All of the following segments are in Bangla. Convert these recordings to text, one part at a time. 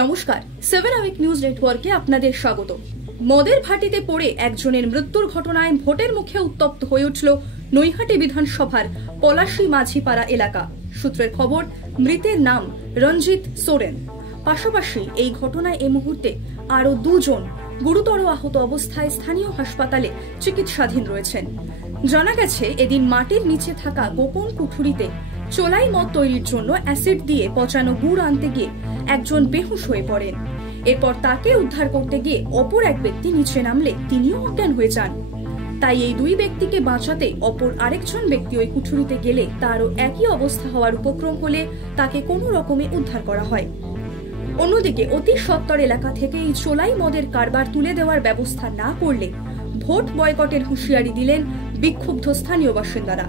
নমস্কার, 7 আওয়ার নিউজ নেটওয়ার্কে আপনাদের স্বাগত। মদের ভাটিতে পড়ে একজনের মৃত্যুর ঘটনায় ভোটের মুখে উত্তপ্ত হয়ে উঠল নৈহাটি বিধানসভার পলাশী মাঝিপাড়া এলাকা। সূত্রের খবর, মৃতের নাম রঞ্জিত সোরেন। পাশাপাশি এই ঘটনায় এই মুহূর্তে আরো দুজন গুরুতর আহত অবস্থায় স্থানীয় হাসপাতালে চিকিৎসাধীন রয়েছেন। জানা গেছে, এদিন মাটির নিচে থাকা গোপন কুঠুরিতে চোলাই মদ তৈরির জন্য অ্যাসিড দিয়ে পচানো গুড় আনতে গিয়ে একজন বেহুশ হয়ে পড়েন। এরপর তাকে উদ্ধার করতে গিয়ে অপর এক ব্যক্তি নিচে নামলে তিনিও অজ্ঞান হয়ে যান। তাই এই দুই ব্যক্তিকে বাঁচাতে অপর আরেকজন ব্যক্তি ওই কুঠুরিতে গেলে তারও একই অবস্থা হওয়ার উপক্রম হলে তাকে কোনো রকমে উদ্ধার করা হয়। অন্যদিকে অতি সত্বর এলাকা থেকে এই চোলাই মদের কারবার তুলে দেওয়ার ব্যবস্থা না করলে ভোট বয়কটের হুঁশিয়ারি দিলেন বিক্ষুব্ধ স্থানীয় বাসিন্দারা।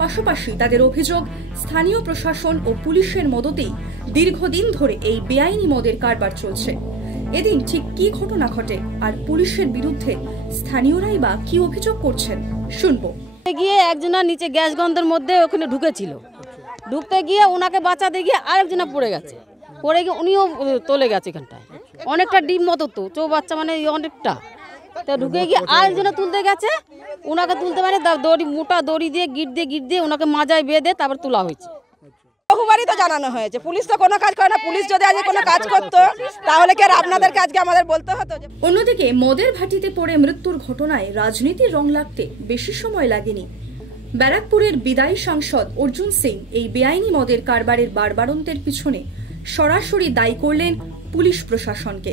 পাশাপাশি তাদের অভিযোগ, স্থানীয় প্রশাসন ও পুলিশের মদতেই দীর্ঘদিন ধরে এই বেআইনি মদের কারবার চলছে। এদিন ঠিক কি ঘটনা ঘটে আর পুলিশের বিরুদ্ধে স্থানীয়রাই বা কি অভিযোগ করছেন, শুনবো। গিয়ে একজনা নিচে গ্যাস গন্ধের মধ্যে ওখানে ঢুকেছিল, ঢুকতে গিয়ে ওনাকে বাঁচাতে গিয়ে আরেকজনা পড়ে গেছে, পড়ে গিয়ে উনিও তলে গেছে। এখানটায় অনেকটা ডিম মতো তো বাচ্চা, মানে অনেকটা তা ঢুকে গিয়ে আরেকজনা তুলতে গেছে, ওনাকে তুলতে মানে দড়ি, মোটা দড়ি দিয়ে গিট দিয়ে ওনাকে মাজায় বেঁধে তারপর তোলা হয়েছে। বহুবারই তো জানানো হয়েছে, পুলিশ তো কোনো কাজ করে না। পুলিশ যদি আজকে কোনো কাজ করতো তাহলে কি আর আপনাদেরকে আজকে আমাদের বলতে হতো? অন্যদিকে মদের ভাটিতে পড়ে মৃত্যুর ঘটনায় রাজনীতির রং লাগতে বেশি সময় লাগেনি। ব্যারাকপুরের বিদায়ী সাংসদ অর্জুন সিং এই বেআইনি মদের কারবারের বাড়বাড়ন্তের পিছনে সরাসরি দায়ী করলেন পুলিশ প্রশাসনকে।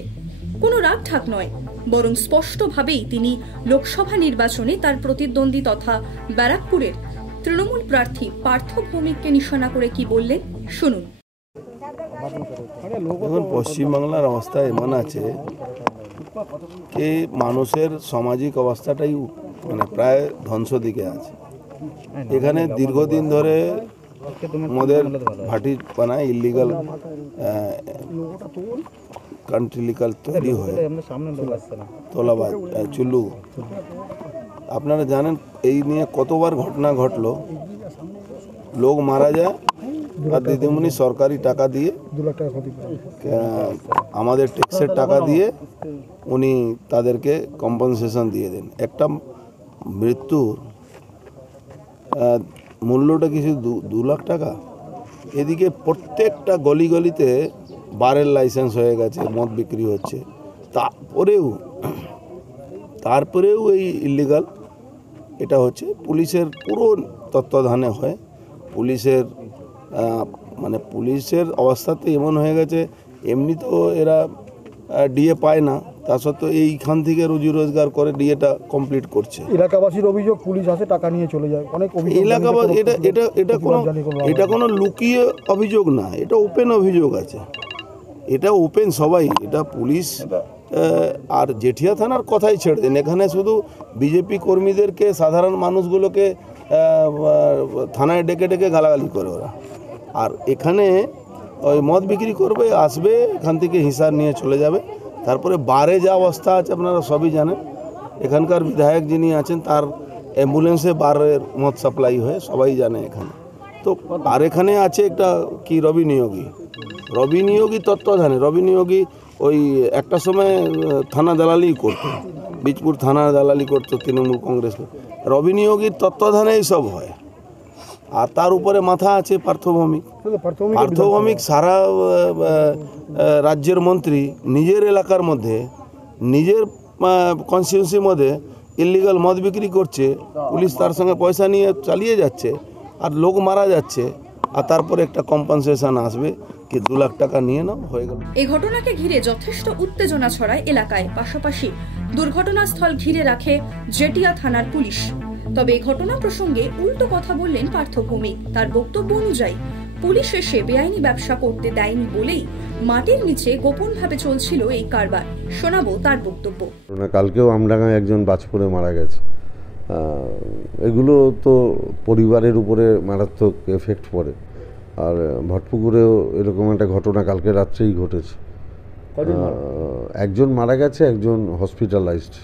কোনো রাগঢাক নয়, বরং স্পষ্টভাবেই তিনি লোকসভা নির্বাচনে তার প্রতিদ্বন্দ্বী তথা ব্যারাকপুরের তৃণমূল প্রার্থী পার্থ ভৌমিককে নিশানা করে কি বললেন, শুনুন। এখন পশ্চিমবাংলার অবস্থা এমন আছে কি মানুষের সামাজিক অবস্থাটাই মানে প্রায় ধ্বংস দিকে আছে। এখানে দীর্ঘদিন ধরে মদের ভাটি বানায়, ইলিগাল কান্ট্রিলিকাল তৈরি হয়ে তোলাবাজ চুল্লু। আপনারা জানেন এই নিয়ে কতবার ঘটনা ঘটলো, লোক মারা যায় আর দিদিমণি সরকারি টাকা দিয়ে, আমাদের ট্যাক্সের টাকা দিয়ে উনি তাদেরকে কম্পেনসেশন দিয়ে দেন। একটা মৃত্যুর মূল্যটা কিছু 2 লাখ টাকা। এদিকে প্রত্যেকটা গলিতে বারের লাইসেন্স হয়ে গেছে, মদ বিক্রি হচ্ছে। তারপরেও এই ইলিগাল এটা হচ্ছে। পুলিশের পুরো তত্ত্বাবধানে হয়। পুলিশের অবস্থাতে এমন হয়ে গেছে, এমনি তো এরা ডিএ পায় না, তা সত্ত্বেও এইখান থেকে রুজি রোজগার করে ডিএটা কমপ্লিট করছে। এলাকাবাসীর অভিযোগ, পুলিশ আসে টাকা নিয়ে চলে যায়। অনেক এলাকাবাসী এটা কোনো লুকিয়ে অভিযোগ না, এটা ওপেন অভিযোগ আছে। এটা ওপেন সবাই, এটা পুলিশ আর জেঠিয়া থানার কথাই ছেড়ে দেন। এখানে শুধু বিজেপি কর্মীদেরকে, সাধারণ মানুষগুলোকে থানায় ডেকে গালাগালি করে ওরা। আর এখানে ওই মদ বিক্রি করবে, আসবে, এখান থেকে হিসাব নিয়ে চলে যাবে। তারপরে বারে যা অবস্থা আছে আপনারা সবই জানেন। এখানকার বিধায়ক যিনি আছেন তার অ্যাম্বুলেন্সে বারের মদ সাপ্লাই হয়, সবাই জানে এখানে। তো আর এখানে আছে একটা কি রবি নিয়োগী তত্ত্বাবধানে। রবি নিয়োগী ওই একটা সময় থানা দালালি করতো, বীজপুর থানা দালালি করতো তৃণমূল কংগ্রেস। রবি নিয়োগীর তত্ত্বাবধানে এইসব হয়। আর তার উপরে মাথা আছে পার্থ ভৌমিক। সারা রাজ্যের মন্ত্রী, নিজের এলাকার মধ্যে, নিজের কনস্টিটিউন্সির মধ্যে ইলিগাল মদ বিক্রি করছে। পুলিশ তার সঙ্গে পয়সা নিয়ে চালিয়ে যাচ্ছে, আর লোক মারা যাচ্ছে। আর তারপরে একটা কম্পেনসেশন আসবে কি 2 লাখ টাকা নিয়ে নাও, হয়ে গেল। এই ঘটনাকে ঘিরে যথেষ্ট উত্তেজনা ছড়ায় এলাকায়। পাশাপাশি দুর্ঘটনাস্থল ঘিরে রাখে জেটিয়া থানার পুলিশ। তবে এই ঘটনা প্রসঙ্গে উল্টো কথা বললেন পার্থ ভৌমিক। তার বক্তব্য অনুযায়ী পুলিশ এসে বেআইনি ব্যবসা করতে দেয়নি বলেই মাটির নিচে গোপনভাবে চলছিল এই কারবার। শোনাবো তার বক্তব্য। কালকেও আমডাঙ্গায় একজন বাজপুরে মারা গেছে। এগুলো তো পরিবারের উপরে মারাত্মক এফেক্ট পড়ে। আর ভটপুকুরেও এরকম একটা ঘটনা কালকে রাত্রেই ঘটেছে। একজন মারা গেছে, একজন হসপিটালাইজড।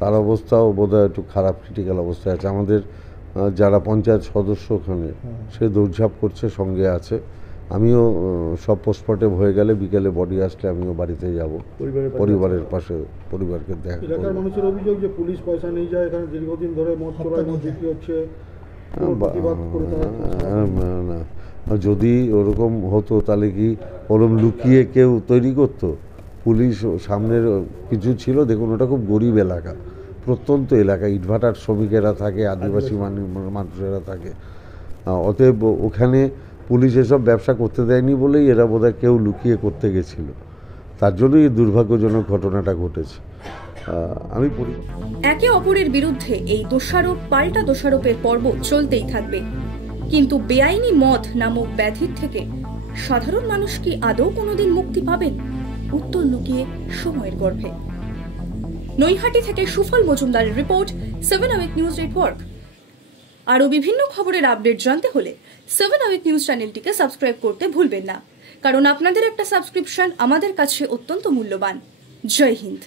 তার অবস্থাও বোধহয় একটু খারাপ, ক্রিটিক্যাল অবস্থায় আছে। আমাদের যারা পঞ্চায়েত সদস্য ওখানে, সে দৌড়ঝাঁপ করছে, সঙ্গে আছে। আমিও সব পোস্টমর্টেম হয়ে গেলে বিকেলে বডি আসলে আমিও বাড়িতে যাব, পরিবারের পাশে পরিবারকে দেখা এলাকার করব। মানুষের অভিযোগ যে পুলিশ পয়সা নিয়ে যায়, এখানে দীর্ঘদিন ধরে মদ চোরাই মদ বিক্রি হচ্ছে, কোনো প্রতিবাদ করে তারা না, যদি ওরকম হতো তাহলে কি ওরকম লুকিয়ে কেউ তৈরি করতো? পুলিশ সামনের কিছু ছিল, দেখুন ওটা খুব গরিব এলাকা, প্রত্যন্ত এলাকা, ইটভাটার শ্রমিকেরা থাকে, আদিবাসী মানুষেরা থাকে, অতএব ওখানে পুলিশ এসব ব্যবসা করতে দেয়নি বলেই এরা বোধহয় কেউ লুকিয়ে করতে গেছিল, তার জন্যই এই দুর্ভাগ্যজনক ঘটনাটা ঘটেছে। আমি একে অপরের বিরুদ্ধে এই দোষারোপ পাল্টা দোষারোপের পর্ব চলতেই থাকবে, কিন্তু বেআইনি মদ নামক ব্যাধির থেকে সাধারণ মানুষ কি আদৌ কোনোদিন মুক্তি পাবেন? উত্তর লুকিয়ে সময়ের গর্ভে। নৈহাটি থেকে সুফল মজুমদারের রিপোর্ট, 7 আওয়ার নিউজ নেটওয়ার্ক। আরও বিভিন্ন খবরের আপডেট জানতে হলে 7 আওয়ার নিউজ চ্যানেলটিকে সাবস্ক্রাইব করতে ভুলবেন না, কারণ আপনাদের একটা সাবস্ক্রিপশন আমাদের কাছে অত্যন্ত মূল্যবান। জয় হিন্দ।